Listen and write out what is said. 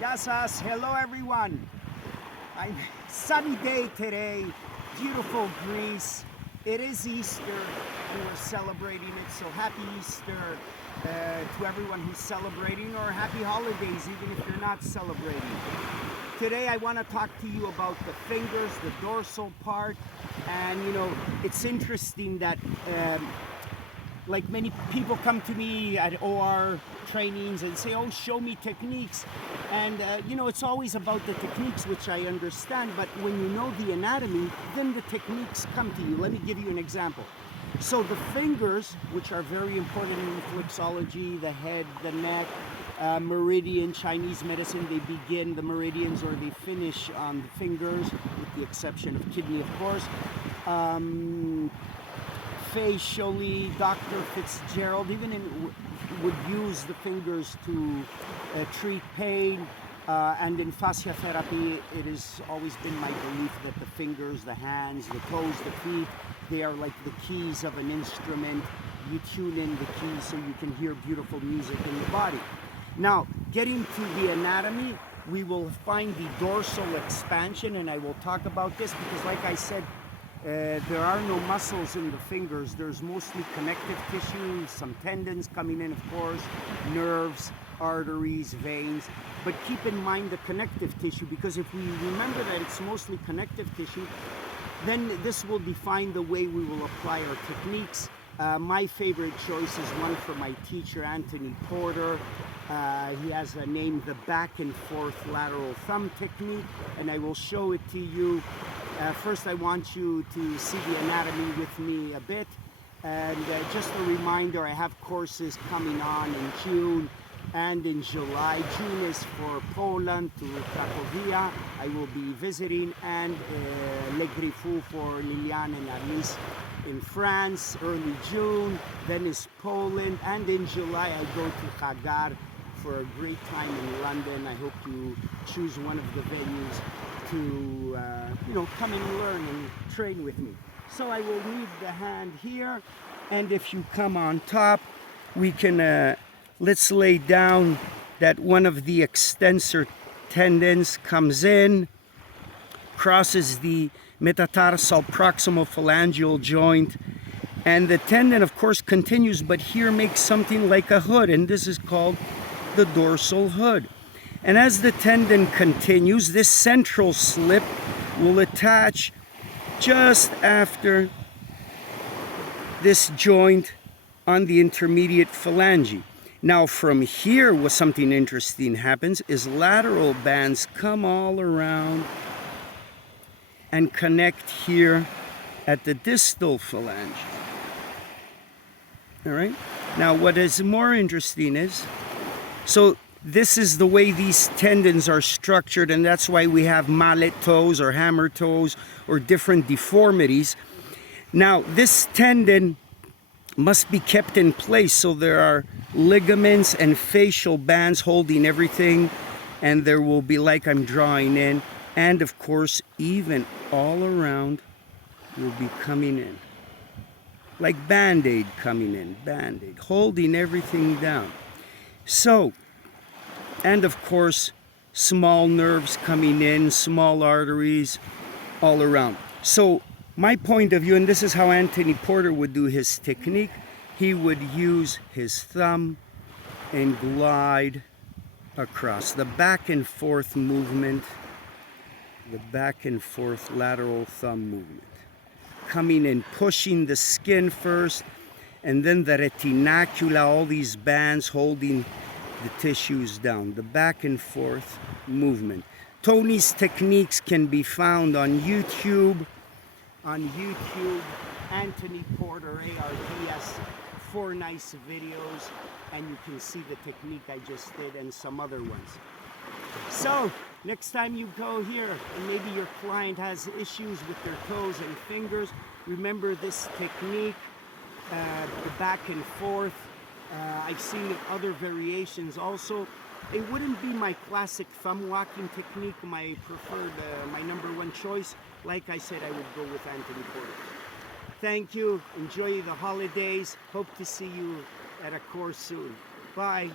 Yasas, hello everyone. Sunny day today, beautiful Greece. It is Easter, we were celebrating it, so happy Easter to everyone who's celebrating, or happy holidays even if you're not celebrating. Today I want to talk to you about the fingers, the dorsal part, and it's interesting that like many people come to me at OR trainings and say, oh, show me techniques. And it's always about the techniques, which I understand, but when you know the anatomy, then the techniques come to you. Let me give you an example. So the fingers, which are very important in reflexology, the head, the neck, meridian, Chinese medicine, they begin the meridians or they finish on the fingers, with the exception of kidney, of course. Facially, Dr. Fitzgerald would use the fingers to treat pain, and in fascia therapy, it has always been my belief that the fingers, the hands, the toes, the feet, they are like the keys of an instrument. You tune in the keys so you can hear beautiful music in your body. Now, getting to the anatomy, we will find the dorsal expansion, and I will talk about this because, like I said, there are no muscles in the fingers. There's mostly connective tissue, some tendons coming in, of course, nerves, arteries, veins. But keep in mind the connective tissue, because if we remember that it's mostly connective tissue, then this will define the way we will apply our techniques. My favorite choice is one from my teacher, Anthony Porter. He has named the back and forth lateral thumb technique, and I will show it to you. First, I want you to see the anatomy with me a bit. And just a reminder, I have courses coming on in June and in July. June is for Poland to Krakow. I will be visiting, and Les Griffouls for Liliane and Alice in France, early June. Then is Poland, and in July I go to Krakow for a great time in London. I hope you choose one of the venues to come and learn and train with me. So I will leave the hand here, and if you come on top, we can let's lay down that one of the extensor tendons comes in, crosses the metatarsal proximal phalangeal joint, and the tendon of course continues, but here makes something like a hood, and this is called the dorsal hood. And as the tendon continues, this central slip will attach just after this joint on the intermediate phalange. Now from here, what something interesting happens is lateral bands come all around and connect here at the distal phalange. All right? Now what is more interesting is, so this is the way these tendons are structured, and that's why we have mallet toes or hammer toes or different deformities. Now, this tendon must be kept in place, so there are ligaments and facial bands holding everything, and there will be, like I'm drawing in, and of course, even all around will be coming in. Like Band-Aid coming in, Band-Aid, holding everything down. So, and of course, small nerves coming in, small arteries all around. So my point of view, and this is how Anthony Porter would do his technique, he would use his thumb and glide across. The back and forth movement, the back and forth lateral thumb movement. Coming in, pushing the skin first, and then the retinacula, all these bands holding the tissues down, the back and forth movement. Tony's techniques can be found on YouTube. Anthony Porter, ARDS, 4 nice videos, and you can see the technique I just did and some other ones. So, next time you go here, and maybe your client has issues with their toes and fingers, remember this technique, the back and forth. I've seen other variations also. It wouldn't be my classic thumb walking technique, my preferred, my #1 choice. Like I said, I would go with Anthony Porter. Thank you. Enjoy the holidays. Hope to see you at a course soon. Bye.